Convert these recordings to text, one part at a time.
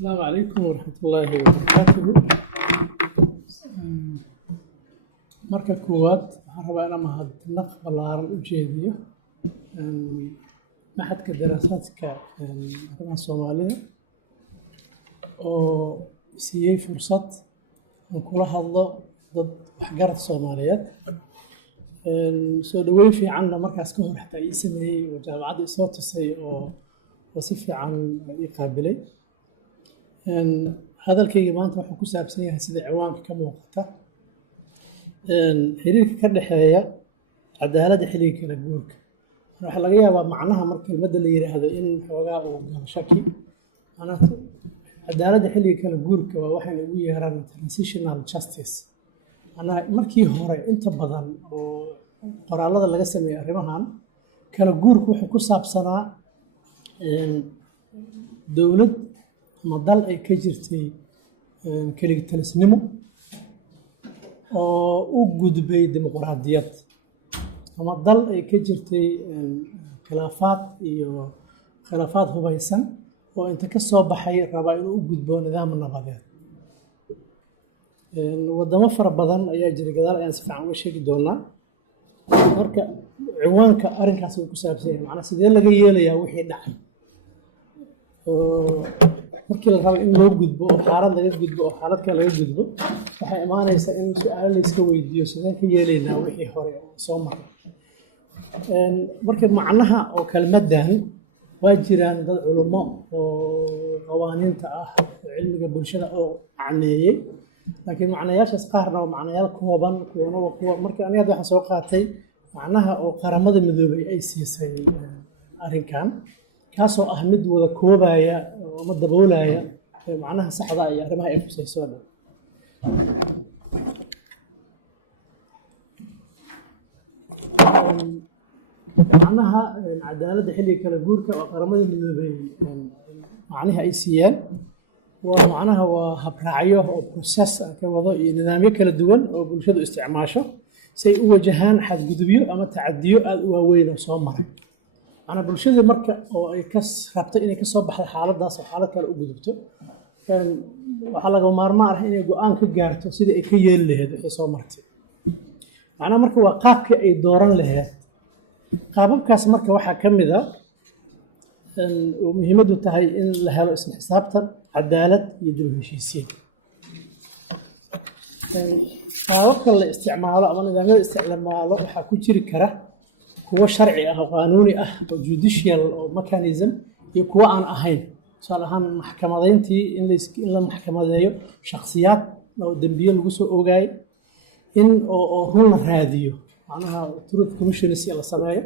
السلام عليكم ورحمة الله وبركاته. marka koowaad waxaan rabaa inaan mahadnaq ballaaran u jeediyo maxadka daraasaadka arrimaha Soomaalida oo siiyey fursad aan kula hadlo dad waxgarad Soomaaliyeed. soo dhaweyn fiicanna markaas ka hor xataa ii sameeyey oo jaamacadda isoo tusay oo si fiican ii qaabilay. hadalkayga maanta wuxuu ku saabsan yahay sida ciwaanka ka muuqata xiriirka ka dhexeeya cadaaladda xilliga kala guurka. waxaa laga yaabaa macnaha marka kelmadda la yiraahdo in xoogaa uu galo shaki. macnaha cadaaladda xilliga kala guurka waa waxayna ugu yeeraan transitional justice. macnaha markii hore inta badan oo qoraallada laga sameeyay arrimahan kala guurku wuxuu ku saabsanaa dowlad ama dal ay ka jirtay keligii talisnimo oo u gudbay dimuqraadiyad, ama dal ay ka jirtay khilaafaad hubaysan oo inta ka soo baxay rabaa inuu u gudbo nidaam nabadeed. wadamo fara badan ayaa jira, gadaal ayaan si fiican uga sheegi doonaa. marka ciwaanka arrinkaas uu ku saabsan yahay macnaa sidee laga yeelayaa wixii dhacay markii la rabo in loo gudbo oo xaalad laga gudbo oo xaalad kale laga gudbo. waxay imaanaysaa in su'aalo la iska weydiiyo sideen ka yeelaynaa wixii hore oo soo maray. marka macnaha oo kelmaddan waa jiraan dad culummo oo qawaaniinta ah oo cilmiga bulshada oo macneeyey, laakiin macnayaashaas qaarna waa macnayaal kooban, kuwana waa kuwa. marka aniga waxaan soo qaatay macnaha oo qaramada midoobay ay siisay arrinkan, kaasoo ah mid wada koobaya ama daboolaya macnaha saxda iyo arrimaha ay khusayso dhan. macnaha cadaaladda xilliga kala guurka oo qaramada midoobay macnaha ay siiyeen waa macnaha waa habraacyo oo process ka wado iyo nidaamyo kala duwan oo bulshadu isticmaasho si ay u wajahaan xadgudubyo ama tacadiyo aad u waaweyn oo soo maray. macnaa bulshada marka oo ay ka rabto inay ka soo baxdo xaaladdaas oo xaalad kale u gudubto, waxaa laga maarmaan ah inay go'aan ka gaarto sidii ay ka yeeli lahayd wixii soo martay. macnaa marka waa qaabkii ay dooran lahayd. qaababkaas marka waxaa ka mid a oo muhiimaddu tahay in la helo isla xisaabtan, cadaalad iyo dib u heshiisiin. qaababka la isticmaalo ama nidaamyada isticmaalo waxaa ku jiri kara kuwo sharci ah oo qaanuuni ah oo judicial oo mechanism iyo kuwo aan ahayn. tusaale ahaan maxkamadayntii in la maxkamadeeyo shakhsiyaad oo dembiyo lagu soo ogaayay, in oo run la raadiyo, macnaha truth commissions la sameeyo,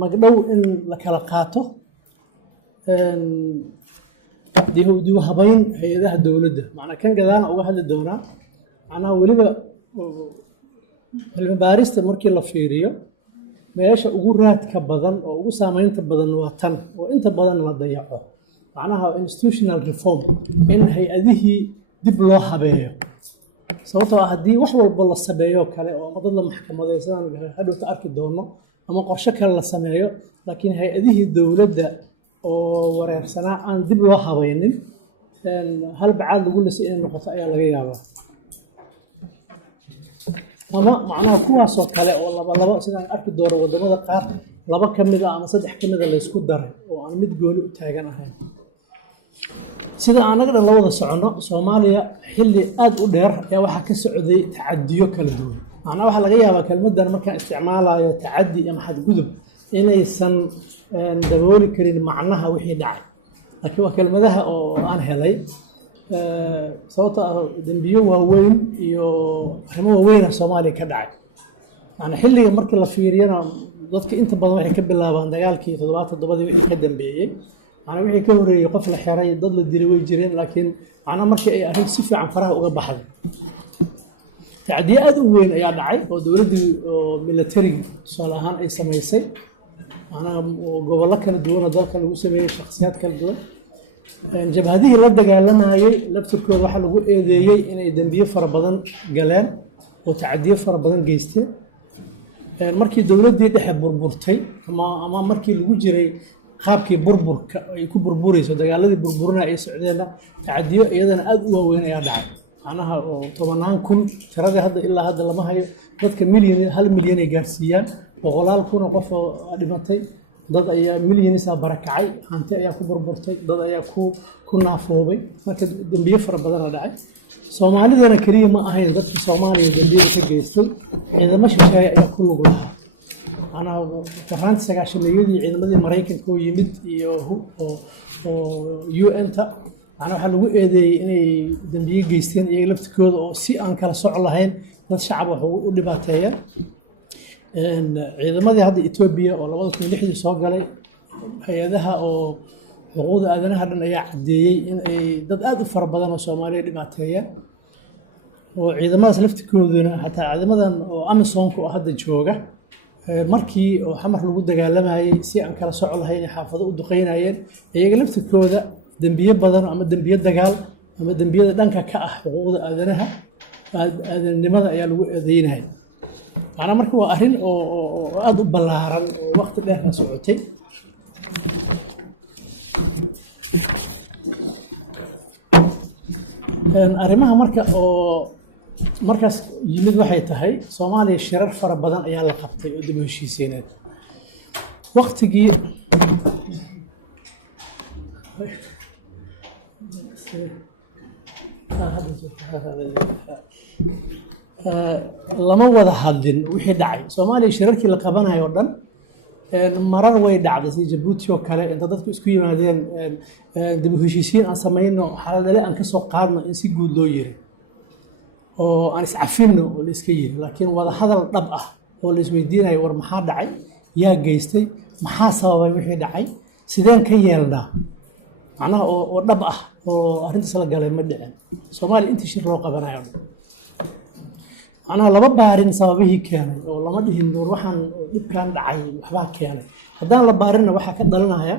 magdhow in la kala qaato, dib u habayn hay-adaha dowladda. macnaa kan gadaana uga hadli doonaa. macnaha weliba cilmi baarista markii la fiiriyo meesha ugu raadka badan oo ugu saameynta badan waa tan oo inta badan la dayaco. macnaha institutional reform, in hay-adihii dib loo habeeyo. sababtoo ah haddii wax walba la sameeyo kale oo ama dad la maxkamadeeyo sidaan hadhowta arki doono ama qorshe kale la sameeyo, laakiin hay-adihii dowladda oo wareersanaa aan dib loo habaynin, hal bacaad lagu lisay inay noqoto ayaa laga yaabaa. ama macnaha kuwaasoo kale oo laba sidaan arki doono wadamada qaar laba ka mid a ama saddex ka mid a la isku daray oo aan mid gooni u taagan ahayn. sida anaga dhan la wada soconno, Soomaaliya xilli aad u dheer ayaa waxaa ka socday tacadiyo kala duwan. macnaha waxaa laga yaabaa kelmaddan markaan isticmaalayo tacadi ama xadgudub inaysan dabooli karin macnaha wixii dhacay, laakiin waa kelmadaha oo aan helay sababtoo ah dembiyo waaweyn iyo arrimo waaweyna Soomaaliya ka dhacay. macnaa xilliga markii la fiiriyana dadka inta badan waxay ka bilaabaan dagaalkii 77 wixii ka dambeeyey. macnaa wixii ka horreeyey qof la xiray, dad la dilay way jireen, laakiin macnaa markii ay arrin si fiican faraha uga baxday, tacdiyo aad u weyn ayaa dhacay oo dowladdii oo militariga tusaale ahaan ay samaysay. macnaa gobollo kala duwan oo dalka lagu sameeyey, shakhsiyaad kala duwan. jabhadihii la dagaalamayey laftirkooda waxaa lagu eedeeyey inay dembiyo fara badan galeen oo tacdiyo fara badan geysteen. markii dowladdii dhexe burburtay ama markii lagu jiray qaabkii burburka ay ku burburayso dagaaladii burburina ay socdeenna tacadiyo iyadana aad u waaweyn ayaa dhacay macnaha oo 10,000 tiradii hadda ilaa hadda lama hayo dadka hal milyan ay gaarsiiyaan boqolaal kun oo qof oo dhimatay dad ayaa milyanisa barakacay hanti ayaa ku burburtay dad ayaa ku naafoobay marka dambiyo fara badan dhacay Soomaalidana kaliya ma ahayn dadka Soomaaliya dambiyo ka geystay ciidamada shisheeye ayaa ku lug lahaa ana faranta sagaashameeyadii ciidamadii Mareykanka oo yimid iyo UN-ta ana waxa lagu eedeeyay inay dambiyo geysteen iyaga laftikooda oo si aan kala soc lahayn dad shacab wax u dhibaateeyeen ciidamadii hadda Ethiopia oo 2006 soo galay hay'adaha oo xuquuqda aadanaha dhan ayaa cadeeyay in ay dad aad u fara badan oo Soomaaliya dhibaateeyeen oo ciidamadaas laftigooduna hataa ciidamadan oo Amisom ku hadda jooga markii oo xamar lagu dagaalamayay si aan kala soc lahayn xaafado u duqeynayeen iyaga laftikooda dambiyo badan ama dambiyo dagaal ama dambiyada dhanka ka ah xuquuqda aadanaha aadanimada ayaa lagu eedeynayay ana marka waa arin oo aad u ballaaran oo waqti dheer ka socotay arrimaha marka oo markaas yimid waxay tahay Soomaaliya shirar fara badan ayaa la qabtay oo dib u heshiisiineed waqtigii lama wada hadlin wixii dhacay Soomaaliya shirarkii la qabanayo oo dhan marar way dhacday si Djibouti oo kale inta dadku isku yimaadeen dib u heshiisiin aan sameeyno xaaladale aan ka soo qaadno in si guud loo yiri oo aan iscafino oo la iska yiri laakiin wada hadal dhab ah oo la isweydiinayo war maxaa dhacay yaa geystay maxaa sababay wixii dhacay sideen ka yeelnaa macnaha oo dhab ah oo arrintaas la galay ma dhicin Soomaaliya intii shir loo qabanayo macnaha laba baarin sababihii keenay oo lama dhihin door waxaan dhibkan dhacay waxba keenay haddaan la baarinna waxa ka dhalanaya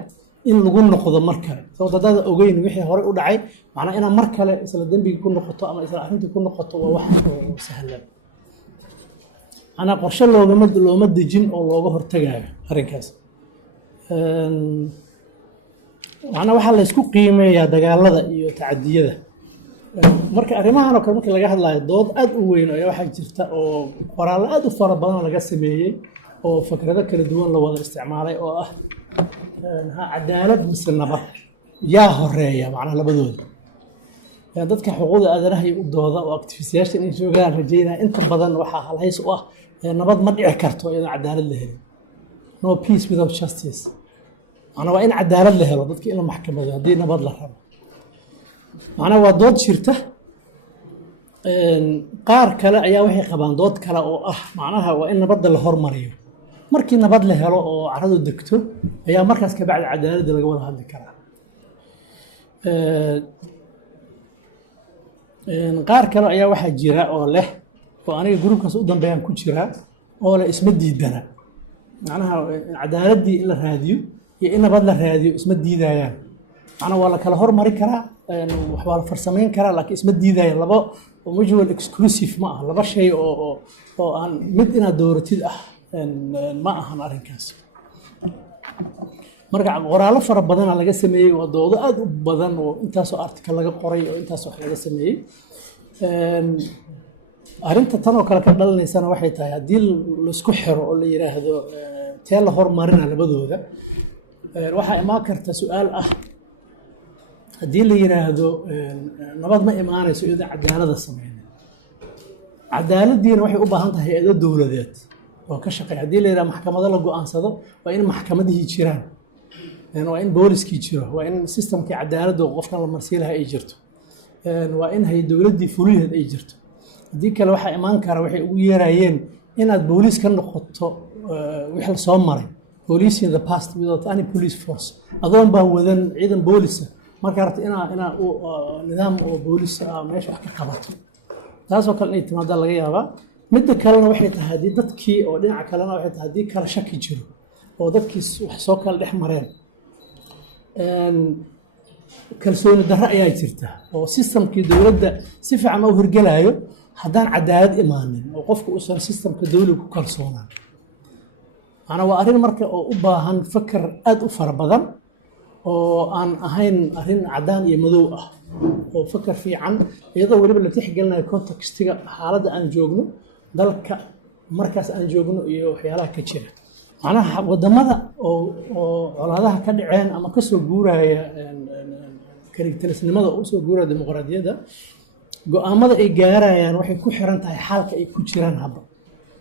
in lagu noqdo mar kale sababtoo dad ogeyn wixii hore u dhacay macnaha ina mar kale isla dambiga ku noqoto ama isla arrintii ku noqoto waa wax sahlan ana qorshe looma dejin oo looga hortagayo arrinkaas macnaha waxa la isku qiimeeyaa dagaalada iyo tacadiyada marka arrimahan oo kale markii laga hadlayo dood aad u weyn oo waxa jirta oo qoraal aad u fara badan laga sameeyay oo fikrado kala duwan la wada isticmaalay oo ah cadaalad mise nabad yaa horeeya macnaha labadooda dadka xuquuqda aadanaha iyo u dooda oo activistiyaasha in joogaan rajeynaya inta badan waxa halhays u ah nabad ma dhici karto iyadoo cadaalad la helin no peace without justice macnaha waa in cadaalad la helo dadka in la maxkamado haddii nabad la rabo macnaha waa dood jirta qaar kale ayaa waxay qabaan dood kale oo ah macnaha waa in nabadda la hormariyo markii nabad la helo oo caradu degto ayaa markaas ka bacdi cadaaladda laga wada hadli karaa qaar kale ayaa waxaa jira oo leh oo aniga gruubkaas u dambeeyaan ku jira oo la isma diidana macnaha cadaaladdii in la raadiyo iyo in nabad la raadiyo isma diidayaan macnaha waa la kala hormari karaa wax waa la farsamayn karaa laakiin isma diidayaan laba mutual exclusive ma aha laba shay oo aan mid inaad dooratid ah ma ahan arrinkaas marka qoraallo fara badan laga sameeyay waa doodo aad u badan oo intaasoo article laga qoray oo intaas wax laga sameeyay arrinta tan oo kale ka dhalanaysana waxay tahay haddii la isku xiro oo la yiraahdo tee la hormarina labadooda waxaa imaan karta su'aal ah haddii la yiraahdo nabad ma imaanayso iyadoo cadaalada sameeyay cadaaladiina waxay u baahan tahay hay'ado dawladeed oo ka shaqeeya haddii la yiraahdo maxkamado la go'aansado waa in maxkamadihii jiraan waa in booliskii jiro waa in systemkii cadaaladda qofka la marsiin lahaa ay jirto waa in hay dawladdii fuliyeed ay jirto haddii kale waxaa imaan kara waxay ugu yeerayeen inaad booliis ka noqoto wixii la soo maray police in the past without any police force adoon baa wadan ciidan boolisa marka rabta inaa nidaam oo boolis meesha wax ka qabato taasoo kale inay timaada laga yaabaa midda kalena waxay tahay haddii dadkii oo dhinaca kalena waxay tahay haddii kala shaki jiro oo dadkii wax soo kala dhex mareen kalsooni darro ayaa jirta oo systemkii dowladda si fiican u hirgelayo haddaan cadaalad imaanin oo qofku uusan systemka dawliga ku kalsoonaan macnaa waa arrin marka oo u baahan fakar aad u fara badan oo aan ahayn arrin cadaan iyo madow ah oo fakar fiican iyadoo weliba la tixgelinayo contextiga xaaladda aan joogno dalka markaas aan joogno iyo waxyaalaha ka jira macnaha wadamada oo colaadaha ka dhaceen ama ka soo guuraya kaligtalisnimada oo soo guuraya dimuqraadiyadda go'aamada ay gaarayaan waxay ku xiran tahay xaalka ay ku jiraan hadda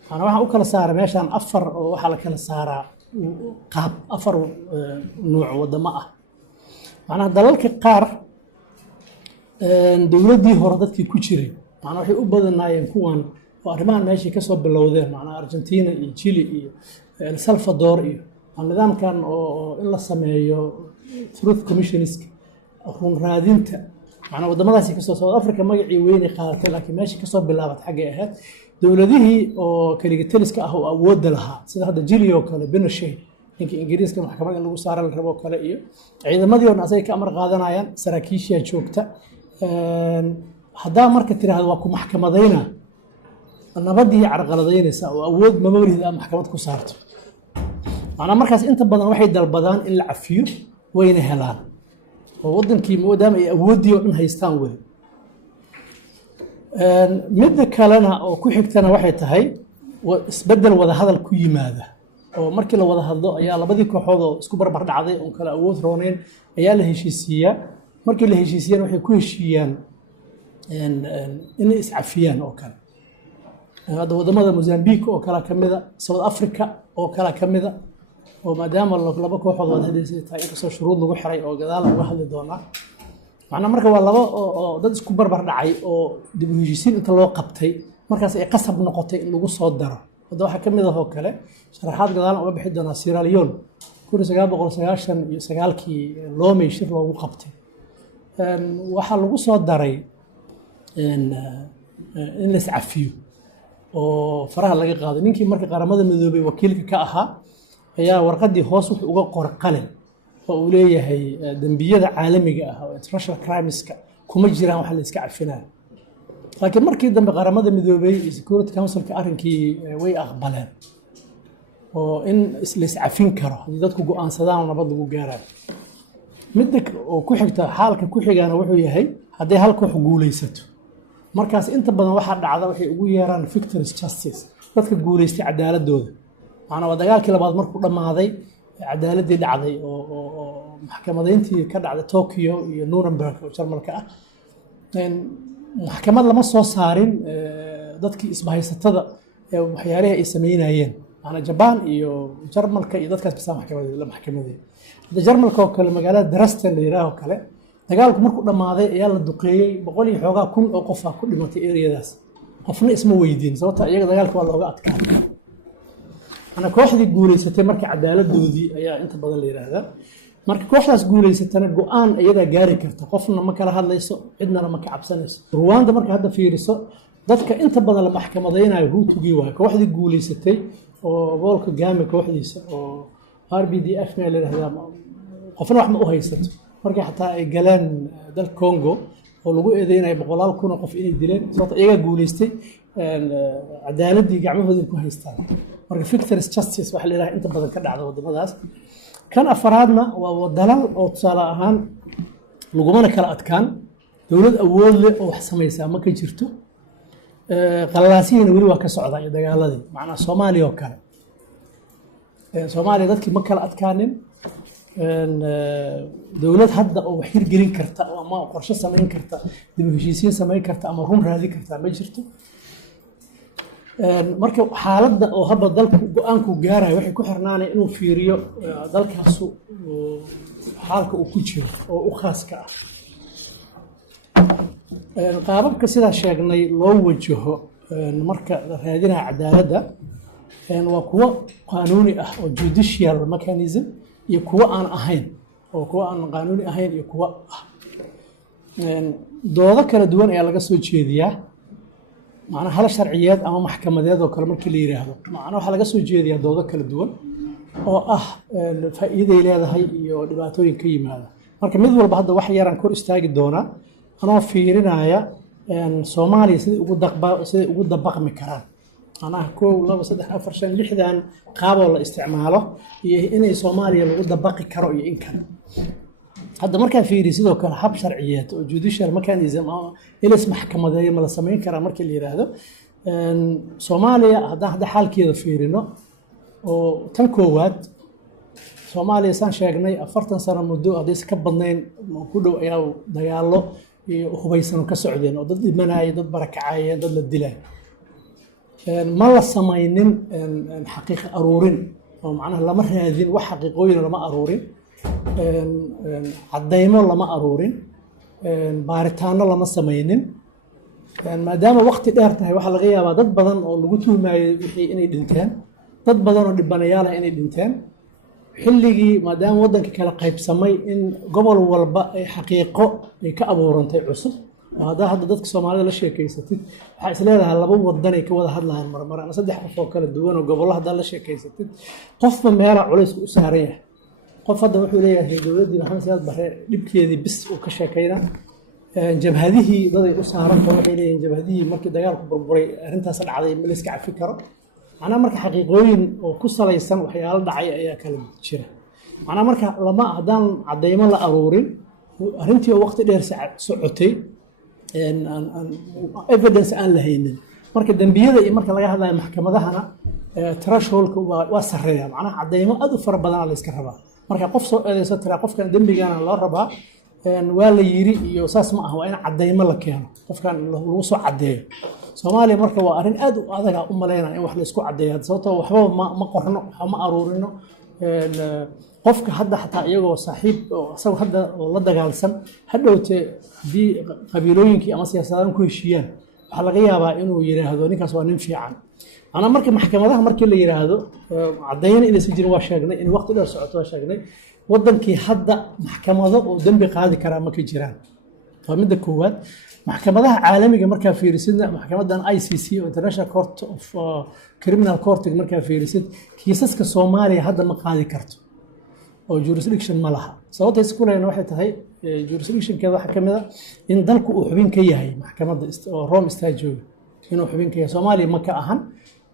macnaa waxaan u kala saaray meeshaan afar oo waxaa la kala saaraa qaab afar nuuc wadamo ah macnaha dalalka qaar dowladdii hore dadkii ku jiray macnaa waxay u badanaayeen kuwan oo arrimahan meeshii ka soo bilowdeen macnaa Argentina iyo Chile iyo El Salvador iyo nidaamkan oo in la sameeyo truth commissionska run raadinta macnaa wadamadaasi ka soo South Africa magacii weyn ay qaadatay laakiin meeshii ka soo bilaabatay xaggee ahayd dowladihii oo kaligitaliska ah oo awoodda lahaa sida hadda Chile oo kale Pinochet ninkii Ingiriiska maxkamadda lagu saaray la rabo kale iyo ciidamadii oo asay ka amar qaadanayaan saraakiisha joogta haddaa marka tiraahdo waa ku maxkamadayna nabadii carqaladaynaysa oo awood mamawrida maxkamad ku saarto macnaa markaas inta badan waxay dalbadaan in la cafiyo wayna helaan oo wadankii maadaama ay awoodii oo dhan haystaan weli midda kalena oo ku xigtana waxay tahay isbedel wada hadal ku yimaada oo markii la wada hadlo ayaa labadii kooxood oo isku barbar dhacday oo kala awood rooneyn ayaa la heshiisiyaa markii la heshiisiyaan waxay ku heshiiyaan inay iscafiyaan oo kale هذا ودمada Mozambique oo kala kamida South Africa oo kala kamida oo maadaama laba kooxood wada hadlaysay tahay in shuruud lagu xiray oo gadaal laga hadli doona macna marka waa laba oo dad isku barbar dhacay oo dib u heshiisiin inta loo qabtay markaas ay qasab noqotay in lagu soo daro wada waxa kamida oo kale sharaxaad gadaal uga bixi doona Sierra Leone 1999kii Lomé shir loogu qabtay waxa lagu soo daray in la iscafiyo oo faraha laga qaado ninkii markii qaramada midoobay wakiilka ka ahaa ayaa warqadii hoos wuxuu uga qor qalin oo uu leeyahay dambiyada caalamiga ah oo international crimeska kuma jiraan waxa la iska cafinaa laakiin markii dambe qaramada midoobay iyo Security Councilka arrinkii way aqbaleen oo in la iscafin karo hadii dadku go'aansadaan nabad lagu gaaro midda oo ku xigta xaalka ku xigana wuxuu yahay haddii hal koox guuleysato markaas inta badan waxa dhacda waxay ugu yeeraan victorious justice dadka guuleystay cadaaladooda macna waa dagaalkii labaad markuu dhamaaday cadaaladii dhacday oo maxkamadayntii ka dhacday Tokyo iyo Nuremberg oo Jarmalka ah maxkamad lama soo saarin dadkii isbahaysatada ee waxyaalaha ay sameynayeen macna Japan iyo Jarmalka iyo dadkaas bisa maxkamadeed hadda Jarmalka oo kale magaalada Dresden la yiraahdo kale dagaalku markuu dhamaaday ayaa la duqeeyay 100 iyo xoogaa kun oo qof ku dhimatay ereyadaas qofna isma weydiin sababta iyaga dagaalku waa looga adkaaday ana kooxdii guuleysatay markii cadaaladoodii ayaa inta badan la yiraahdaa marka kooxdaas guuleysatana go'aan iyada gaari karta qofna ma kala hadlayso cidna ma ka cabsanayso Rwanda marka hadda fiiriso dadka inta badan la maxkamadeynayo Huutugii waa kooxdii guuleysatay oo Paul Kagame kooxdiisa oo RBDF meel la yiraahdaa qofna wax ma u haysato markii xataa ay galeen dal Congo oo lagu eedeynay 100 kun oo qof inay dileen sababta iyaga guuleystay cadaaladii gacmahooda ku haystaan marka victorious justice waxa la yiraahdaa inta badan ka dhacda wadamadaas kan afaraadna waa dalal oo tusaale ahaan lagumana kala adkaan dawlad awood leh oo wax samaysa ma ka jirto qalaasiina wali waa ka socda iyo dagaaladii macna Soomaaliya oo kale Soomaaliya dadkii ma kala adkaanin dawlad hadda oo wax hirgelin karta ama qorshe samayn karta dib u heshiisiin samayn karta ama run raadi karta ma jirto marka xaaladda oo hadda dalku go'aanku gaaray waxay ku xirnaanay inuu fiiriyo dalkaas xaalka uu ku jiro oo u khaaska ah qaababka sida sheegnay loo wajaho marka raadinaha cadaaladda waa kuwa qaanuuni ah oo judicial mechanism iyo kuwa aan ahayn oo kuwa aan qaanuuni ahayn iyo kuwa ah doodo kala duwan ayaa laga soo jeediyaa macna hal sharciyeed ama maxkamadeed oo kale markii la yiraahdo macna waxa laga soo jeediyaa doodo kala duwan oo ah faa'iiday leedahay iyo dhibaatooyin ka yimaada marka mid walba hadda wax yaraan kor istaagi doona anoo fiirinaya Soomaaliya sidii ugu dabaqmi karaan أنا كو لو صدق أفرشان لحدان قابل استعماله إني سوماليا لو دبقي كرو ينكر هذا مركز في ريسيدو كان حب شرعيات وجوديشال ميكانيزم إلى اسم محكمة ذي ما لسمين كرا مركز اللي هذا سوماليا هذا حال كذا فيرينو وتنكوات سوماليا سان شاقني أفرتن سنة مدو هذيس كبضنين كله أياو ديالو وخبيسانو كسعودين وضد مناي ضد بركعايين ضد الدلال ما لا سماينين حقيقة أرورين ومعناها لما هذين وحقيقوين لما أرورين عدايمو لما أرورين بارتانا لما سماينين ما دام وقت ديرتها waxa laga yaabaa dad badan oo lagu tuhmaayo wixii inay dhinteen dad badan oo dhibanayaal ah inay dhinteen xilligii maadaama wadanka kala qaybsamay in gobol walba ay xaqiiqo ay ka abuurantay cusub hadda dadka Soomaalida la sheekeysatid waxa isleedahay laba wadan ay ka wada hadlayaan marmar ama saddex qof oo kala duwan oo gobolada la sheekeysatid qofba meel culays u saaran yahay qof hadda wuxuu leeyahay dawladda Maxamed Siyaad Barre dhibkeedii bis uu ka sheekeynaa jabhadihii daday u saaran waxay leeyihiin jabhadihii markii dagaalku burburay arintaas dhacday ma la iska cafi karo macna marka xaqiiqooyin oo ku salaysan waxyaalo dhacay ayaa kala jira macna marka lama hadaan cadeymo la aruurin arintii waqti dheer socotay evidence aan la haynin marka dambiyada iyo marka laga hadlayo maxkamadahana threshold waa sareeya macna cadeymo aad u fara badan la iska rabaa marka qof soo eedeysa tira qofkan dambigana loo rabaa waa la yiri iyo saas ma ah waa in cadeymo la keeno qofkan lagu soo cadeeyo Soomaaliya marka waa arin aad u adag u maleynaa in wax la isku cadeeyo sababtoo waxba ma qorno ma aruurino qofka hadda xataa iyagoo saaxiib oo asagu hadda la dagaalsan hadhowte hadii qabiilooyinkii ama siyaasadahan ku heshiiyaan waxa laga yaabaa inuu yiraahdo ninkaas waa nin fiican ana marka maxkamadaha markii la yiraahdo cadeyna inay si jirin waa sheegnay in waqti dheer socoto waa sheegnay wadankii hadda maxkamado oo dambi qaadi kara ma ka jiraan famida koowaad maxkamadaha caalamiga marka fiirisidna maxkamadan ICC International Court of Criminal Court marka fiirisid kiisaska Soomaaliya hadda ma qaadi karto oo jurisdiction ma laha sababta isku leeyna waxay tahay jurisdiction keeda waxa kamid ah in dalku uu xubin ka yahay maxkamadda oo Rome Statute inuu xubin ka yahay Soomaaliya ma ka ahan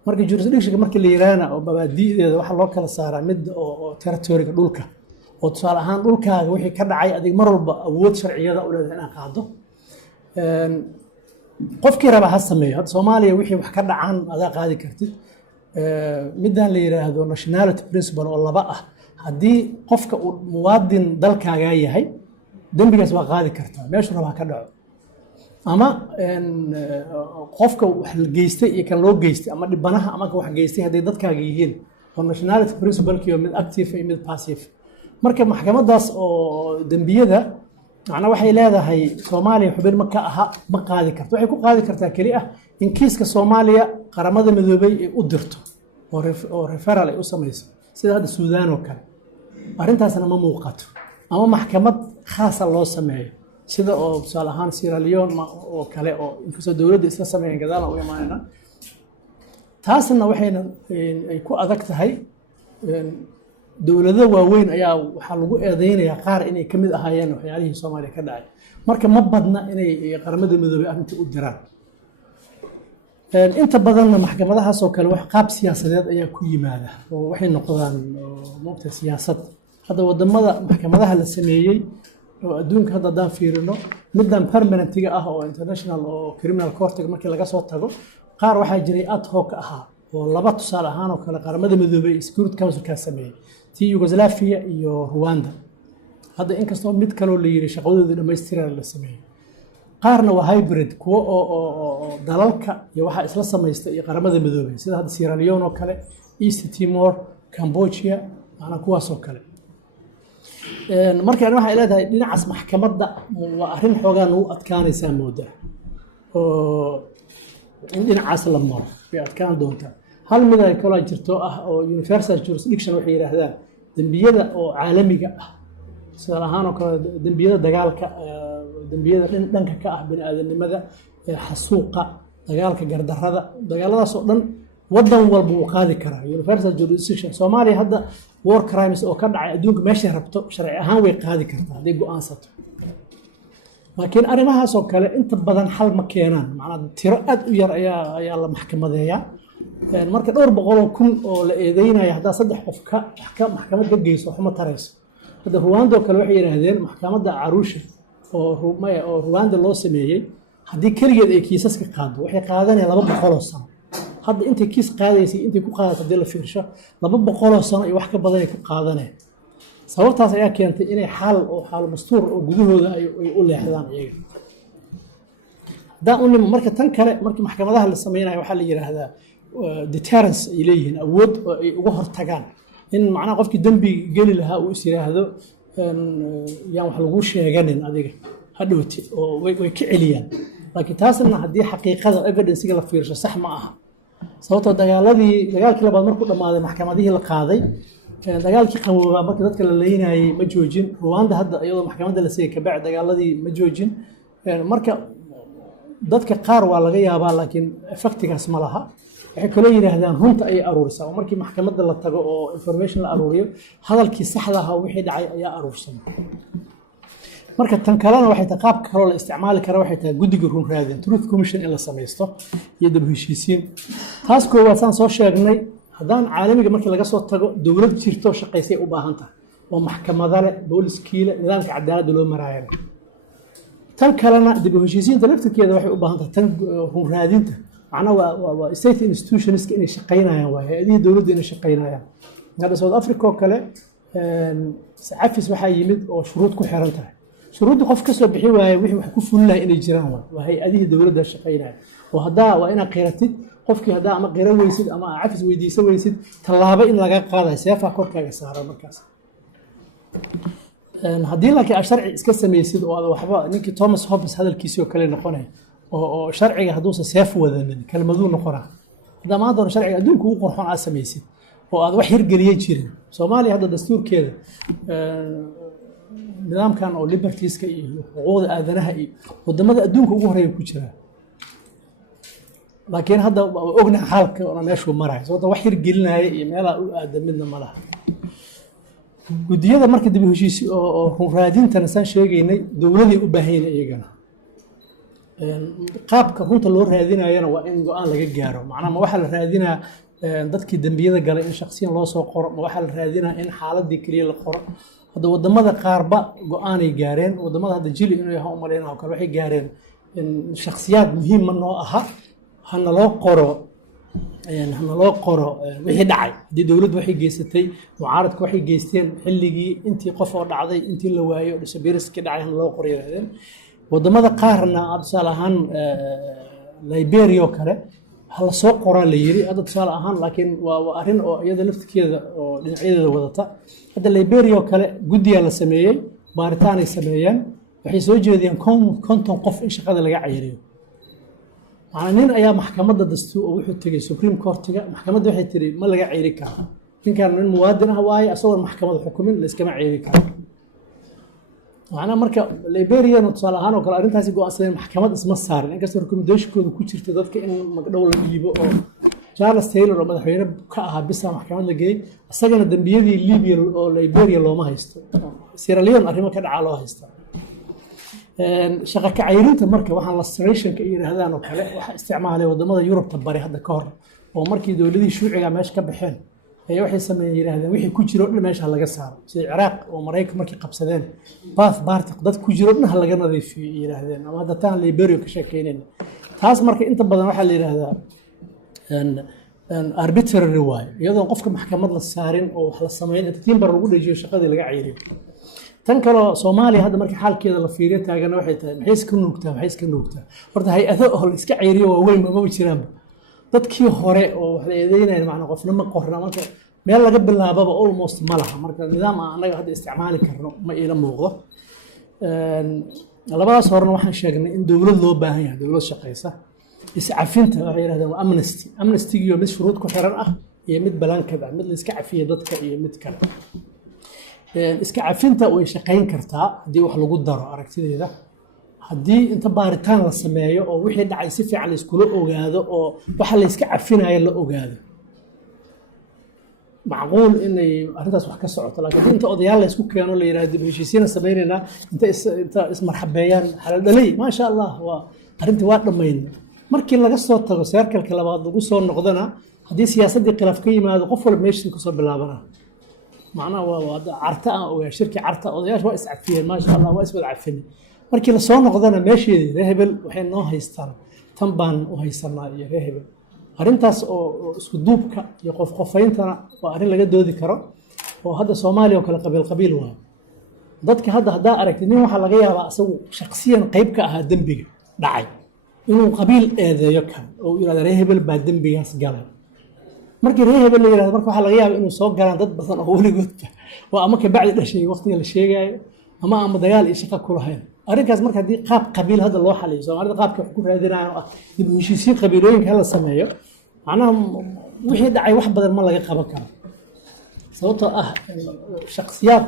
marka jurisdiction marka la yiraahdo oo babaadiideeda waxa loo kala saaraa mid oo territory-ga dhulka oo tusaale ahaan dhulkaaga wixii ka dhacay adig mar walba awood sharciyada u leedahay in qaado qofkii raba ha sameeyo hadda Soomaaliya wixii wax ka dhacaan aad qaadi kartid midaan la yiraahdo nationality principle oo laba ah hadii qofka uu muwaadin dalkaaga yahay dambigaas waa qaadi kartaa meesha raba ka dhaco ama qofka wax geystay iyo kan loo geystay ama dhibanaha ama wax geystay hadii dadkaaga yihiin oo nationality principle kiyo mid active iyo mid passive marka maxkamadaas oo dambiyada macna waxay leedahay Soomaaliya xubin ma ka aha ma qaadi karto waxay ku qaadi kartaa kali ah in kiiska Soomaaliya qaramada midoobay ay u dirto oo referral ay u sameeyso sida hadda Suudaan oo kale arintaasna ma muuqato ama maxkamad khaas ah loo sameeyo sida oo tusaale ahaan Sierra Leone oo kale oo inkastoo dawladda iska sameeyeen gadaal oo imaanayna taasna waxayna ay ku adag tahay dawladda waaweyn ayaa waxa lagu eedeynayaa qaar inay kamid ahaayeen waxyaalihii Soomaaliya ka dhacay marka ma badna inay qaramada midoobay arrinta u diraan inta badan maxkamadahaas oo kale wax qaab siyaasadeed ayaa ku yimaada oo waxay noqdaan moobta siyaasad hadda wadamada maxkamadaha la sameeyay oo adduunka hadda daan fiirino middan permanentiga ah oo international oo criminal court markii laga soo tago qaar waxa jiray ad hoc ah oo laba tusaale ahaan oo kale qaramada midoobay Security Council ka sameeyay tii Yugoslavia iyo Rwanda hadda inkastoo mid kale oo la yiri shaqadooda dhameystiran la sameeyay qaarna waa hybrid kuwa oo dalalka iyo waxa isla sameeysta iyo qaramada midoobay sida hadda Sierra Leone oo kale East Timor Cambodia ana kuwaas oo kale markaan waxa leedahay dhinacaas maxkamadda waa arrin xoogan u adkaanaysa mooda oo in dhinacaas la maro way adkaan doontaa hal mid ay kala jirto ah oo universal jurisdiction waxay yiraahdaan dambiyada oo caalamiga ah sida ahaan oo kale dambiyada dagaalka dambiyada dhanka ka ah bini'aadanimada xasuuqa dagaalka gardarrada dagaaladaas oo dhan wadan walba uu qaadi karaa universal jurisdiction Soomaaliya hadda war crimes oo ka dhacay adduunka meesha rabto sharci ahaan way qaadi kartaa hadii go'aansato laakiin arrimahaas oo kale inta badan xal ma keenaan macna tiro aad u yar ayaa la maxkamadeeyaa marka dhowr boqoloo kun oo la eedeynaya haddaa saddex qof ka maxkamad ka geyso waxma tarayso hadda ruwaanda oo kale waxay yidhaahdeen maxkamadda caruusha oo ruwaanda loo sameeyey haddii keligeed ay kiisaska qaado waxay qaadanayaan 200 sano hadda intay kiis qaadaysay intay ku qaadato haddii la fiirsho 200 sano iyo wax ka badan ay ku qaadanayaan sababtaas ayaa keentay inay xaal mastuur oo gudahooda ay u leexdaan iyaga haddaan u nimo marka tan kale markii maxkamadaha la sameynayo waxaa la yidhaahdaa deterrence ay leeyihiin awood oo ay uga hortagaan in macnaha qofkii dembi geli lahaa uu is yiraahdo yaan wax lagu sheeganin adiga hadhowti oo way ka celiyaan laakiin taasna haddii xaqiiqada evidence-ga la fiirsho sax ma aha sababtoo dagaalkii labaad markuu dhammaaday maxkamadihii la qaaday dagaalkii qaboobaa marka dadka la leynayay ma joojin ruwaanda hadda iyadoo maxkamadda la siiyey kabacdi dagaaladii ma joojin marka dadka qaar waa laga yaabaa laakiin effectigaas ma laha waxay kaloo yidhaahdaan runta ayay aruurisaa oo markii maxkamadda la tago oo information la aruuriyo hadalkii saxda ahaa wixii dhacay ayaa aruursan marka tan kalena waxay tahay qaabka kaloo la isticmaali kara waxay tahay guddiga run raadin truth commission in la samaysto iyo dab heshiisiin taas koowaad saan soo sheegnay haddaan caalamiga markii laga soo tago dowlad jirto shaqaysay u baahan tahay oo maxkamada leh booliskiile nidaamka cadaaladda loo maraayo tan kalena dib u heshiisiinta laftirkeeda waxay u baahan tahay tan run raadinta macnaha waa state institutions inay shaqaynayaan waa hay-adihii dowladda inay shaqaynayaan hadda South Africa oo kale cafis waxaa yimid oo shuruud ku xiran tahay shuruudda qof ka soo bixi waaya wixii wax ku fulinaay inay jiraan waa hay-adihii dowladda shaqaynaya oo haddaa waa inaad qiratid qofkii haddaa ama qiran weysid ama cafis weydiisan weysid tallaabo in laga qaadayo seefaa korkaaga saaran markaas haddii laakiin aad sharci iska samaysid oo aad waxba ninkii Thomas Hobbes hadalkiisii oo kale noqonaya oo sharciga hadduusan seef wadanin kelmaduu noqonaa haddaa maanta sharciga adduunka ugu qorxoon aad samaysid oo aad wax hirgeliye jirin Soomaaliya hadda dastuurkeeda nidaamkan oo libertieska iyo xuquuqda aadanaha iyo wadamada adduunka ugu horeeya ku jira laakiin hadda ognahay xaalka oo meeshuu marayo sababta wax hirgelinaya iyo meelaha u aadan midna ma laha guddiyada marka dib u heshiisi oo run raadintana saan sheegaynay dowladay u baahan yihiin iyagana qaabka runta loo raadinayana waa in go-aan laga gaaro macnaha ma waxaa la raadinaa dadkii dembiyada galay in shakhsiyan loo soo qoro ma waxaa la raadinaa in xaaladii keliya la qoro hadda wadamada qaarba go-aanay gaareen wadamada hadda jili inuu yahay umaleynaa oo kale waxay gaareen in shakhsiyaad muhiim ma noo aha hana loo qoro wixii dhacay haddii dowladdu waxay geysatay mucaaradku waxay geysteen xilligii intii qof oo dhacday intii la waayo disappearance-kii dhacay hana loo qoro yiraahdeen wadamada qaarna tusaale ahaan Liberia oo kale hala soo qoraa la yiri hadda tusaale ahaan laakiin waa arrin oo iyada laftirkeeda oo dhinacyadeeda wadata hadda Liberia oo kale guddiga la sameeyay baaritaan ay sameeyeen waxay soo jeediyeen 50 qof in shaqada laga cayiriyo macna nin ayaa maxkamadda dastuur oo wuxuu tagay Supreme Court-ga maxkamadda waxay tiri ma laga cayiri karo ninkan nin muwaadin ah waaye asagoo maxkamadda xukumin la iskama cayiri karo macna marka Liberia tusaale ahaan oo kale arrintaasi go'aansadeen maxkamad isma saarin inkastoo recommendation-kooda ku jirta dadka in magdhow la dhiibo oo Charles Taylor oo madaxweyne ka ahaa bisa maxkamad la geeyay asagana dambiyadii Libya oo Liberia looma haysto Sierra Leone arrimo ka dhaca loo haysto shaqa ka cayrinta marka waxaan lustration-ka yiraahdaan oo kale waxa isticmaalay wadamada Yurubta bari hadda ka hor oo markii dowladii shuuciga meesha ka baxeen ayaa waxay sameeyeen yiraahdeen wixii ku jiro dhan meesha laga saaro sida Ciraaq oo Mareykanka markii qabsadeen Baath Bartiq dad ku jiro dhan laga nadiifiyo yiraahdeen ama hadda taan Liberia ka sheekeyneen taas marka inta badan waxa la yiraahdaa arbitrary way iyadoo qofka maxkamad la saarin oo wax la sameeyay timbar lagu dhajiyo shaqadii laga cayiriyo tan kale Soomaaliya hadda markii xaalkeeda la fiiriyo taagana waxay tahay maxay iska nuugtaa horta hay-ado oo la iska cayiriyo waa weyn ma jiraan dadkii hore oo wax la eedeynayay macna qofna ma qorna marka meel laga bilaababa almost ma laha marka nidaam aan anaga hadda isticmaali karno ma ila muuqdo labadaas horena waxaan sheegnay in dowlad loo baahan yahay dowlad shaqaysa iscafinta waxay yiraahdaan amnesty iyo mid shuruud ku xiran ah iyo mid balaankada mid la iska cafiyo dadka iyo mid kale iska cafinta way shaqayn kartaa haddii wax lagu daro aragtideeda haddii inta baaritaan la sameeyo oo wixii dhacay si fiican la iskula ogaado oo waxa la iska cafinayo la ogaado macquul inay arrintaas wax ka socoto laakiin inta odayaal la isku keeno la yiraahdo dib heshiisiin sameeynayna inta ismarxabeeyaan xalal dhalay ma sha Allah waa arrintii waa dhameyn markii laga soo tago seerkalka labaad lagu soo noqdana haddii siyaasaddii khilaaf ka yimaado qof walba meeshii kasoo bilaabana macnaha waa carta aan ogaa shirki carta odayaasha waa iscafiyeen maasha allah waa iswada cafini markii lasoo noqdana meesheedii reer hebel waxay noo haystaan tan baan u haysanaa iyo reer hebel arrintaas oo isku duubka iyo qofqofayntana waa arrin laga doodi karo oo hadda soomaaliya oo kale qabiil waayo dadka haddaa aragtid nin waxaa laga yaabaa asagu shakhsiyan qayb ka ahaa dembiga dhacay inuu qabiil eedeeyo kan oo yidhahda reer hebel baa dembigaas galay markii reer hebel la yidhahdo marka waxaa laga yaabaa inuu soo galaan dad badan oo weligoodba oo ama kabacdi dhashay waqtiga la sheegaayo ama dagaal iyo shaqo ku lahayn arrinkaas marka haddii qaab qabiil hadda loo xaliyo soomaalida qaabka wax ku raadinayaan oo ah dib u heshiisiin qabiilooyinka la sameeyo macnaha wixii dhacay wax badan ma laga qaban karo sababtoo ah shakhsiyaad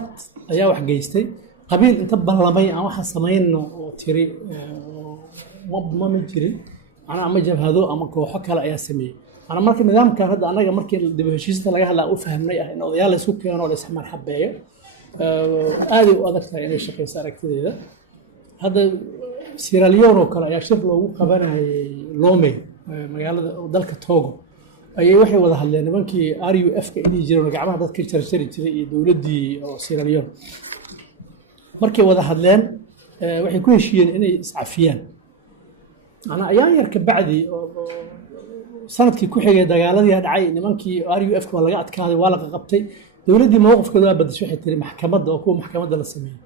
ayaa wax geystay qabiil inta ballamay aan waxa samayno oo tiri ma jirin macnaha ama jabhado ama kooxo kale ayaa sameeyey macnaha marka nidaamkan hadda annaga markii dib u heshiisiinta laga hadlaa u fahmnay ah in odayaal la isku keeno oo la ismarxabeeyo aaday u adag tahay inay shaqayso aragtideeda hadda Sierra Leone oo kale ayaa shir loogu qabanayay Lome magaalada dalka Togo ayay waxay wada hadleen nimankii RUF ka idii jireen gacmaha dadka jarjari jiray iyo dawladdii oo Sierra Leone markay wada hadleen waxay ku heshiiyeen inay iscafiyaan ana ayaan yar ka bacdi sanadkii ku xigay dagaaladii dhacay nimankii RUF ka laga adkaaday waa la qabtay dawladdii mowqifkeeda waa badashay waxay tiri maxkamadda oo kuwa maxkamadda la sameeyay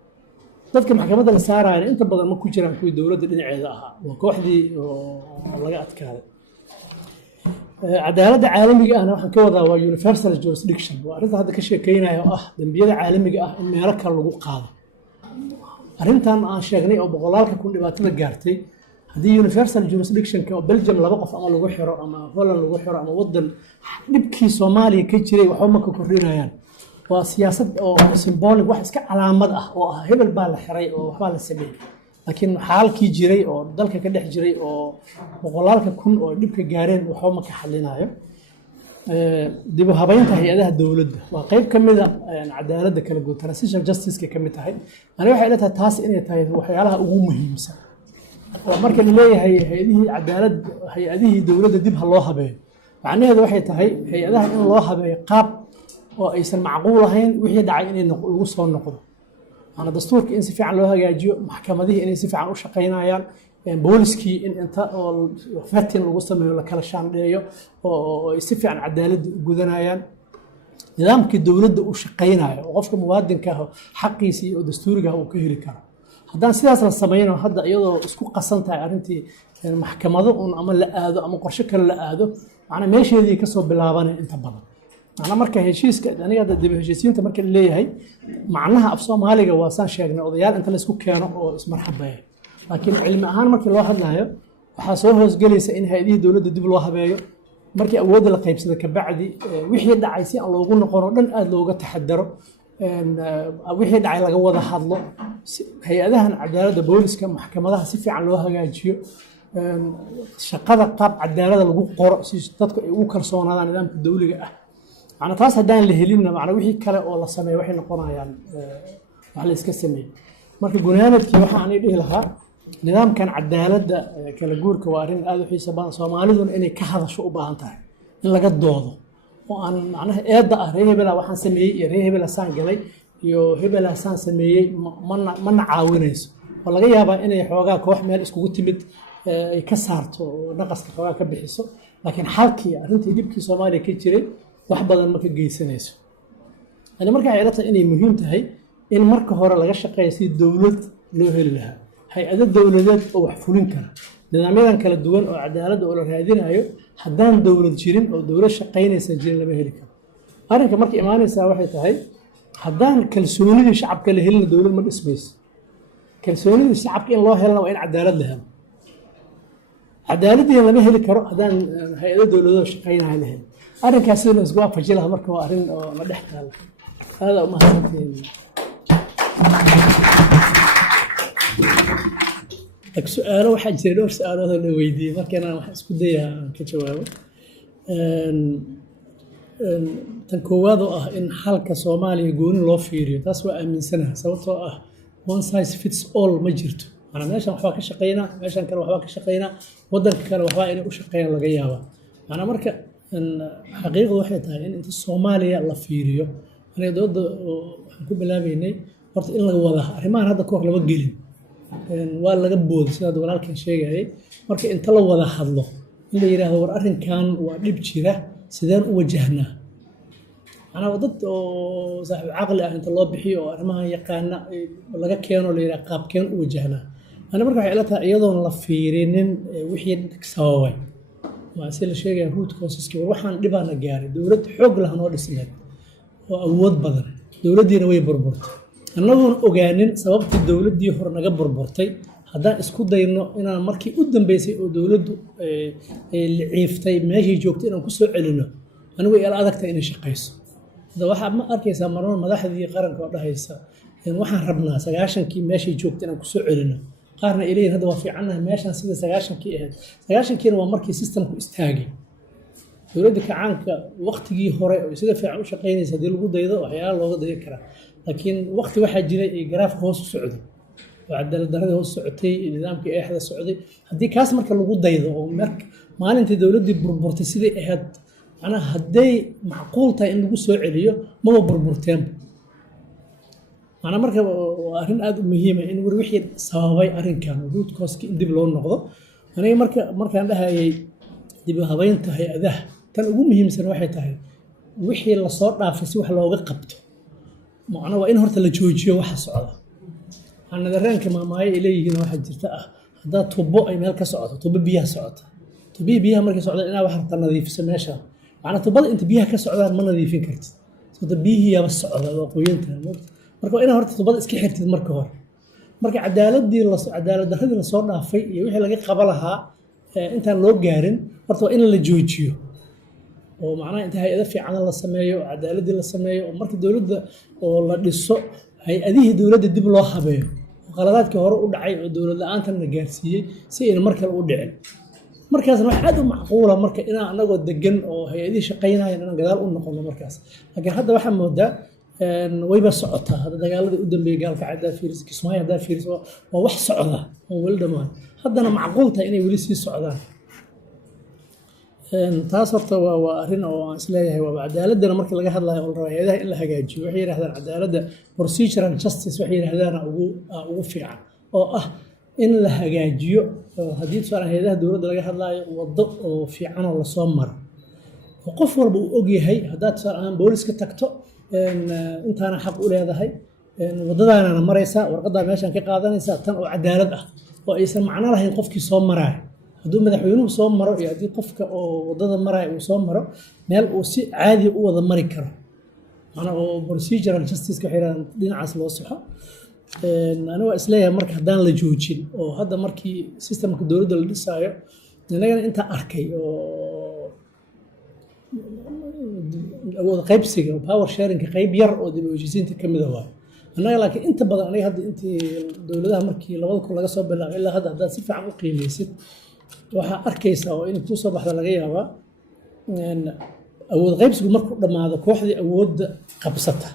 dadka maxkamadda la saarayna inta badan ma ku jiraan kuwii dawladda dhinaceeda ahaa waa kooxdii oo laga adkaaday cadaaladda caalamiga ahna waxaan ka wadaa waa universal jurisdiction waa arrinta hadda ka sheekeynaya oo ah dambiyada caalamiga ah in meelo kale lagu qaado arrintan aan sheegnay oo boqolaalka kun dhibaatada gaartay haddii universal jurisdictionka oo Belgium laba qof ama lagu xiro ama Holland lagu xiro ama wadan dhibkii Soomaaliya ka jiray waxba ma ka kordhinayaan waa siyaasad oo symbolic wax iska calaamad ah oo ah hebel baa la xiray oo waxba la sameeyay laakiin xaalkii jiray oo dalka ka dhex jiray oo boqolaalka kun oo dhibka gaareen waxba ma ka xalinayo dib u habaynta hay'adaha dawladda waa qayb ka mid ah cadaaladda kala guud transitional justice ka mid tahay aniga waxay ila tahay taas inay tahay waxyaalaha ugu muhiimsan marka la leeyahay hay'adihii dawladda dib ha loo habeeyo macnaheedu waxay tahay hay'adaha in loo habeeyo qaab oo aysan macquul ahayn wixii dhacay inay lagu soo noqdo ana dastuurka in si fiican loo hagaajiyo maxkamadihii inay si fiican u shaqaynayaan booliskii in inta oo fatin lagu sameeyo la kala shaandheeyo oo ay si fiican cadaaladda u gudanayaan nidaamkii dawladda u shaqaynayo oo qofka muwaadinka ah xaqiisii oo dastuuriga uu ka heli karo haddaan sidaas la sameeyno hadda iyadoo isku qasan tahay arrintii maxkamado ama la aado ama qorshe kale la aado macnaha meesheedii ka soo bilaabanay inta badan macnaha marka heshiiska aniga hadda dib u heshiisiinta marka la leeyahay macnaha af Soomaaliga waa saan sheegnay odayaal inta la isku keeno oo ismarxabeeyo laakiin cilmi ahaan markii loo hadlayo waxaa soo hoosgelaysa in hay'adihii dawladda dib loo habeeyo markii awoodda la qaybsado ka bacdi wixii dhacay si aan loogu noqon oo dhan aad looga taxadaro wixii dhacay laga wada hadlo hay'adahan cadaaladda booliska maxkamadaha si fiican loo hagaajiyo shaqada qaab cadaaladda lagu qoro si dadku ay ugu kalsoonaadaan nidaamka dawliga ah macna taas haddaan la helinna macna wixii kale oo la sameeyo waxay noqonayaan wax la iska sameeyo marka gunaanadkii waxa aan dhihi lahaa nidaamkan cadaaladda kala guurka waa arrin aad u xiiso badan Soomaaliduna inay ka hadasho u baahan tahay in laga doodo oo aan macnaha eedda ah reer hebel waxaan sameeyay iyo reer hebel saan galay iyo hebel saan sameeyay mana caawinayso oo laga yaabaa inay xoogaa koox meel iskugu timid ay ka saarto naqaska xoogaa ka bixiso laakiin xalkii arrintii dhibkii Soomaaliya ka jiray wax badan ma ka geysanayso ana marka ay rabtaa inay muhiim tahay in marka hore laga shaqeeyo si dawlad loo heli lahaa hay'ado dawladeed oo wax fulin kara nidaamyadan kala duwan oo cadaalad oo la raadinayo haddaan dawlad jirin oo dawlad shaqaynaysa jirin lama heli karo arrinka marka imaanaysa waxay tahay haddaan kalsoonidii shacabka la helin dawlad ma dhismayso kalsoonidii shacabka in loo helana waa in cadaalad la helo cadaaladii lama heli karo haddaan hay'ado dawladeed shaqaynaya la helin arrinkaas sidoo isku waafaji lahaa marka waa arrin oo la dhex taala هذا ما سؤال واحد جرير سؤال هذا اللي ويدي ما كان واحد اسكوديا كجوابه تنكوادو إن حالك Soomaaliya gooni loo fiiriyo taas waa aaminsanaa sababtoo ah one size fits all ma jirto أنا ماشان وحبا كشقينا ماشان كان وحبا كشقينا ودن كان وحبا إني وشقينا لقى يابا أنا مركا إن حقيقة واحدة إن أنت الصومالية الله فيريو أنا ضد حكومة لابيني قلت إن لقوا arrimahan hadda koox lama gelin waa laga bood sida walaalkan sheegay marka inta la wada hadlo in la yiraahdo war arrinkan waa dhib jira sideen u wajahnaa ana dad oo saaxiib aqli ah inta loo bixiyo oo arrimahan yaqaana laga keeno la yiraahdo qaabkeen u wajahnaa ana marka waxay ila tahay iyadoon la fiirinin wixii sababay waa si la sheegay root causes-ki waxaan dhibana gaaray dawlad xoog leh oo dhisneed oo awood badan dawladdiina way burburtay annagoon ogaanin sababtii dawladdii hore naga burburtay haddaan isku dayno inaan markii u dambeysay oo dawladdu ciiftay meeshii joogtay inaan ku soo celino anigu ila adagtay inay shaqayso hada waxaa ma arkaysaa marmar madaxdii qaranka oo dhahaysa waxaan rabnaa 90kii meeshii joogtay inaan ku soo celino qaarna ilayhin hadda waa fiicannahay meeshaan sida 90kii ahayd 90kiina waa markii systemku istaagay dawladda kacaanka waqtigii hore oo sida fiican u shaqaynaysa hadii lagu daydo waxyaalo looga dayi karaa laakiin waqti waxaa jiray ay garaafka hoos u socday oo cadaalad darrada hoos socotay nidaamkii eexda socday haddii kaas marka lagu daydo oo maalintii dawladdii burburtay sidai ahayd macnaha hadday macquul tahay in lagu soo celiyo maba burburteenba macnaa marka waa arrin aad u muhiima in wixii sababay arrinkan root cause-ki in dib loo noqdo aniga markaan dhahayay dib u habaynta hay-adaha tan ugu muhiimsan waxay tahay wixii lasoo dhaafay si wax looga qabto macnaa waa in horta la joojiyo waxa socda ana dareenka maamaayo ay leeyihiin waxa jirta ah haddaa tubo ay meel ka socoto tubo biyaha socota tubii biyaha markay socdaan inaa wax rabta nadiifiso meesha macnaa tubada inta biyaha ka socdaan ma nadiifin kartid sababta biyihii yaba socda waa qoyantahay marka waa inaa horta tubada iska xirtid marka hore marka cadaalad darradii lasoo dhaafay iyo wixii laga qaba lahaa intaan loo gaarin horta waa in la joojiyo oo macnaha inta hay-ado fiican la sameeyo cadaaladii la sameeyo oo marka dawladda oo la dhiso hay-adihii dawladda dib loo habeeyo oo qaladaadkii hore u dhacay oo dawlad la-aantan la gaarsiiyey si ayna mar kale u dhicin markaasna wax aad u macquula marka inaan anagoo degan oo hay-adihii shaqaynayan inaan gadaal u noqono markaas laakiin hadda waxaa moodaa wayba socotaa hadda dagaaladii u dambeeyey gaalka haddaa fiiris kismaayo haddaa fiiris waa wax socda oo weli dhammaan haddana macquul tahay inay weli sii socdaan taas horta waa arrin oo aan isleeyahay waa cadaaladana marka laga hadlayo oo la rabo hay-adaha in la hagaajiyo waxay yidhahdaan cadaaladda procedural justice waxay yidhahdaan ugu fiican oo ah in la hagaajiyo haddii tusaale hay-adaha dowladda laga hadlayo waddo oo fiican oo lasoo maro oo qof walba uu ogyahay haddaad tusaale ahaan booliska tagto intaana xaq u leedahay waddadaanana maraysaa warqaddaa meeshaan ka qaadanaysaa tan oo cadaalad ah oo aysan macno lahayn qofkii soo maraayo hadduu madaxweynuhu soo maro iyo haddii qofka oo waddada maraayo uu soo maro meel uu si caadi u wada mari karo macnaa oo procedural justice waxay yidhahdaan dhinacaas loo soxo aniga waa isleeyahay marka haddaan la joojin oo hadda markii systemka dowladda la dhisaayo inagana intaa arkay oo awood qaybsiga oo power sharingka qayb yar oo dib u heshiisiinta ka mid ah waayo annaga laakiin inta badan aniga hadda intii dowladaha markii 2000 laga soo bilaabay ilaa hadda haddaad si fiican u qiimaysid waxaa arkaysaa oo inay kuu soo baxda laga yaabaa awood qaybsigu markuu dhammaado kooxdii awoodda qabsata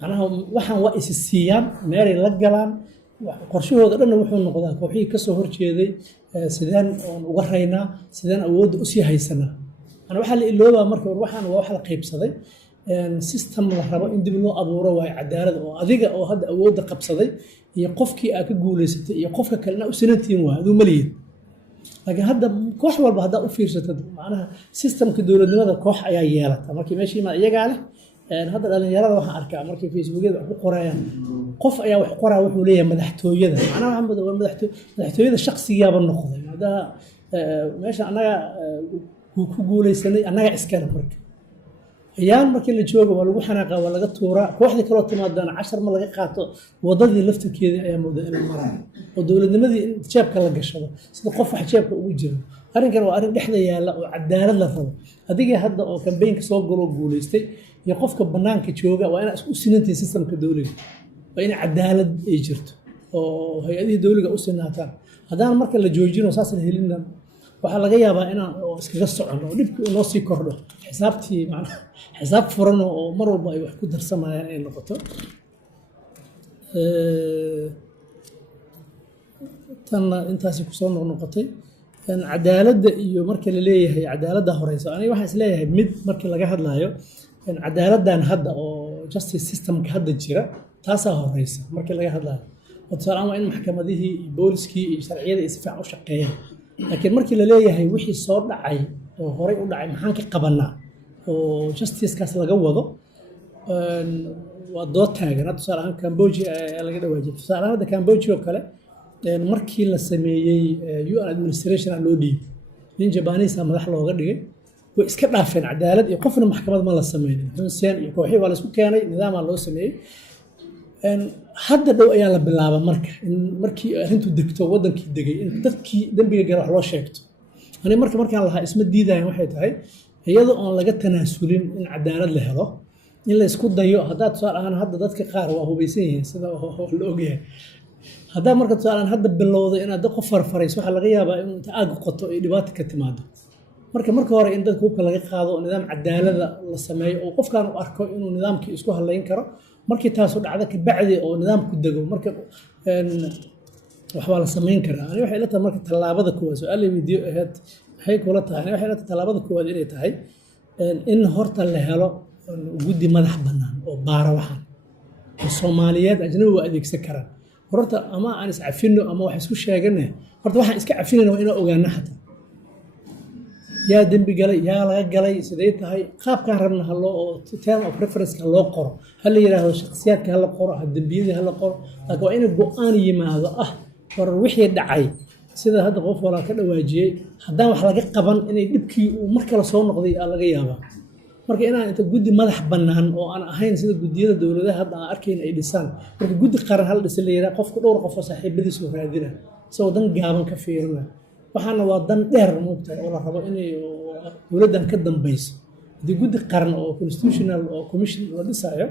macnaha waxaan waa isi siiyaan meelay la galaan qorshahooda dhanna wuxuu noqdaa kooxihii ka soo horjeeday sideen oon uga raynaa sideen awoodda usii haysanaa macnaa waxaa la iloobaa marka waxaan waa wax la qaybsaday system la rabo in dib loo abuuro waayo cadaalad oo adiga oo hadda awoodda qabsaday iyo qofkii aad ka guulaysatay iyo qofka kalena u sinantiin waa aduu maliyid laakiin hadda koox walba haddaa u fiirsatad macnaha systemka dowladnimada koox ayaa yeelata markii meesha yimaad iyagaa leh hadda dhalinyarada waxaan arkaa markay facebookyada wax ku qorayaan qof ayaa wax qoraa wuxuu leeyahay madaxtooyada macnaha madaxtooyada shakhsigiyaaba noqday hadda meesha annaga ku guulaysanay annaga iskale marka ayaan markii la joogo waa lagu xanaaqa waa laga tuuraa kooxdii kaloo timaadana cashar ma laga qaato waddadii laftirkeedii ayaa moodaa in la maraayo oo dowladnimadii in jeebka la gashado sida qof wax jeebka ugu jiro arrinkan waa arrin dhexda yaalla oo cadaalad la rabo adigii hadda oo kambeynka soo galoo guulaystay iyo qofka bannaanka jooga waa inaa isku sinantihin sistamka dowliga waa in cadaalad ay jirto oo hay-adihii dowliga u sinaataan haddaan marka la joojino saas la helina waxaa laga yaabaa inaan iskaga socono oo dhibkii uu noo sii kordho xisaabtii macnaha xisaab furan oo mar walba ay wax ku darsamayaan ay noqoto tan intaasi ku soo noqnoqotay cadaaladda iyo marka la leeyahay cadaaladda horeysa aniga waxaan is leeyahay mid markii laga hadlayo cadaaladdan hadda oo justice systemka hadda jira taasaa horeysa markii laga hadlayo tusaale waa in maxkamadihii iyo booliskii iyo sharciyada ay si fiican u shaqeeyaan laakiin markii la leeyahay wixii soo dhacay oo horey u dhacay maxaan ka qabanaa oo justicekaas laga wado waa dood taagan tusaale ahaan Cambodia laga dhawaajiyay tusaale ahaan Cambodia oo kale markii la sameeyay UN administration loo dhiibay nin Japanese madax looga dhigay way iska dhaafeen cadaalad iyo qofna maxkamad ma la sameeyay Hussein iyo kooxii waa la isku keenay nidaam loo sameeyay hadda dhow ayaa la bilaabay markii arrintu degto wadankii degay in dadkii dambiga gaar wax loo sheegto ani markaan lahaa isma diidayaan waxay tahay iyadoo aan laga tanaasulin in cadaalad la helo in la isku dayo hadda tusaale ahaan hadda dadka qaar waa hubaysan yihiin sida la ogyahay hadda marka tusaale hadda bilowday inaad qof farfarayso waxa laga yaabaa in inta aag qoto ay dhibaato ka timaado marka hore in dadku ka laga qaado oo nidaam cadaalada la sameeyo oo qofkan u arko inuu nidaamkii isku halayn karo markii taas u dhacdo ka bacdi oo nidaamku dego marka waxba la sameyn karaa ani waxay la tahay marka talaabada koowaad su'aal video ahayd waxay kula tahay ani waxay la tahay talaabada koowaad inay tahay in horta la helo guddi madax bannaan oo baara waxaan Soomaaliyeed ajnabi waa adeegsan karaan horta ama aan is cafino ama wax isku sheeganay horta waxaan iska cafinayna waa inaan ogaano xataa yaa dambi galay yaa laga galay sidee tahay qaabkaan rabna hal loo term of reference ka loo qoro hal la yiraahdo shakhsiyaadka hal la qoro dambiyada hal la qoro laakiin waa in go'aan yimaado war wixii dhacay sida hadda qof wala ka dhawaajiyay haddaan wax laga qaban inay dhibkii uu mar kale soo noqday laga yaabaa marka inaan inta guddi madax bannaan oo aan ahayn sida guddiyada dawladaha hadda aan arkayn ay dhisaan marka guddi qaran hal dhis la yiraahdo qofka dhowr qof oo saaxiibadiis oo raadina soo dan gaaban ka fiirina waxaana waa dan dheer moogtahay oo la rabo inay dawladdan ka dambayso hadii guddi qaran oo constitutional oo commission la dhisayo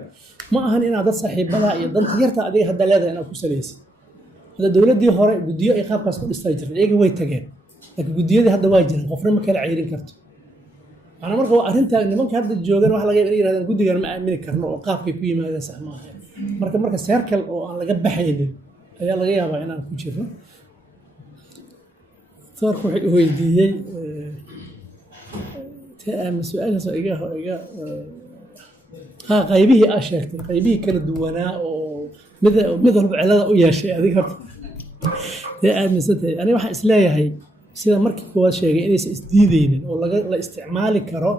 ma ahan inaad dad saaxiibada iyo danta yarta adiga hadda leedahay inaad ku salaysid hadda dawladdii hore guddiyo ay qaabkaas ku dhistay jireen iyaga way tageen laakiin guddiyadii hadda waa jireen qofna ma kala ceyrin karto أنا مرة هو أرنت نمك هذا الجوجان واحد لقى يريد هذا جودي كان ما أمين كرنا وقاف كي ما هذا صح ما هي مرة سيركل أو أنا لقى بحيل يلا جاي هذا أنا كنت شوفه صار هو يدي تأم سؤال إجا ها غيبيه أشياء غيبيه كانت دوانا ومثل بعلاقة ويا شيء هذيك تأم ستة أنا واحد إسلايا هي sida markii koowaad sheegay inay isdiideynin oo la isticmaali karo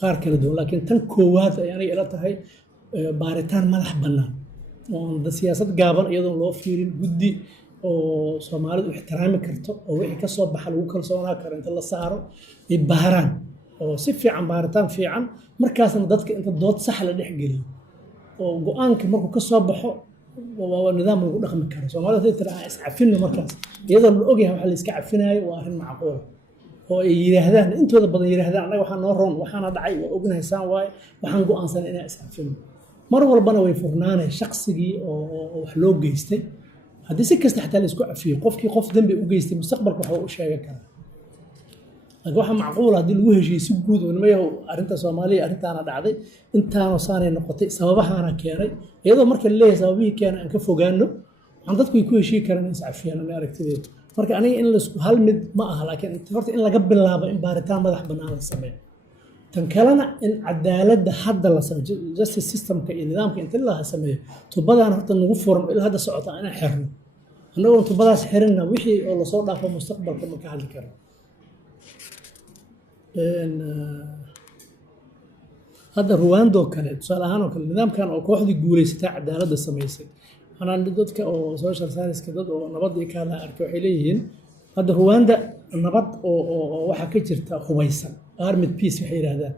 qaar kala duwan laakiin tan koowaad ay aniga ila tahay baaritaan madax bannaan oo siyaasad gaaban iyadoo loo fiirin guddi oo Soomaalidu ixtiraami karto oo wixii ka soo baxa lagu kalsoonaa karo inta la saaro ay baaraan oo si fiican baaritaan fiican markaasna dadka inta dood sax la dhex geliyo oo go'aanka markuu ka soo baxo waa nidaam lagu dhaqmi karo Soomaalidu hadii tira iscafino markaas iyadoo la ogyahay waxa la iska cafinayo waa arrin macquul oo ay yiraahdaan intooda badan yiraahdaan anaga waxaan noo roon waxaana dhacay waa ognahay saan waay waxaan go'aansan inaan iscafino mar walbana way furnaanay shakhsigii oo wax loo geystay haddii si kasta xataa la isku cafiyo qofkii qof dambi u geystay mustaqbalka waxa uu sheegi karaa laakiin waxa macquul ah hadii lagu heshiiyo si guud oo nimayo arrinta Soomaaliya arrintaana dhacday intaana saanay noqotay sababahaana keenay iyadoo marka la leeyahay sababihii keenay aan ka fogaano aan dadku ku heshii karaan iscafiyaan ana aragtideedu marka aniga in la isku hal mid ma aha laakiin horta in laga bilaabo in baaritaan madax bannaan la sameeyo tan kalena in cadaaladda hadda la sameeyo justice systemka iyo nidaamka inta la sameeyo tubadaan horta nagu furan ilaa hadda socota inaan xirno annagoo tubadaas xirina wixii oo la soo dhaafo mustaqbalka ma ka hadli karo هذا رواندا كله سؤال أنا كله نظام كان أو كواحد يقول يستع عدالة السميسي أنا عندي ضد أو سوشيال ساينس كده أو نبض كان أركوا حليين هذا رواندا النبض أو وحكيت خويسا أرمد بيس في حير هذا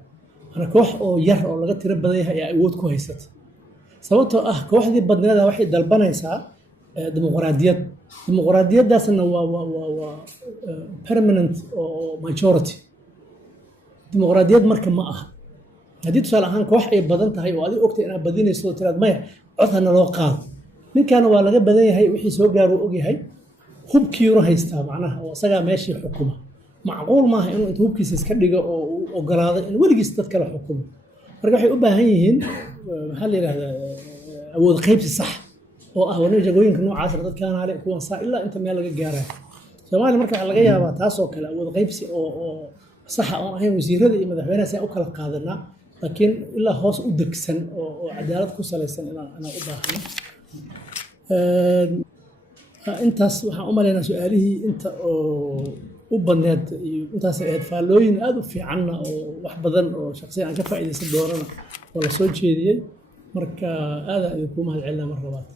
أنا كوح أو ير أو لقيت ربنا يا أود كويسات سويته كواحد بدنا هذا واحد دلبنا يسعى ديمقراطية ده سنة و permanent أو majority ديمقراطية مركب ما هدي تسأل عن كوح أي بدن تهاي وهذه وقت أنا بديني صوت تراد ما عثنا لوقات من كانوا ولا جب بدني هاي وحي سوق جارو أوجي هاي هوب كيرو هيستا معناها وسجى ماشي حكومة معقول ما هي إنه هوب كيس كدقة أو جرادة إنه ولا جست تذكر الحكومة رجع يبقى هين محل هذا أو الخيب الصح oo ah wana jagooyinka noocaas ah dadkaan hale kuwan saa ilaa inta meel laga gaaray Soomaaliya marka waxa laga yaabaa taas oo kale wada qaybsi oo sax ah oo ahayn wasiirada iyo madaxweynaha si ay u kala qaadanaa laakiin ilaa hoos u degsan oo cadaalad ku salaysan inaan u baahno intaas waxaan u maleynaa su'aalihii inta oo u badneed iyo intaas ahayd faallooyin aad u fiicanna oo wax badan oo shaqsi aan ka faa'iidaysan doonana oo la soo jeediyey marka aad ayaan idinku mahadcelinaa mar labaad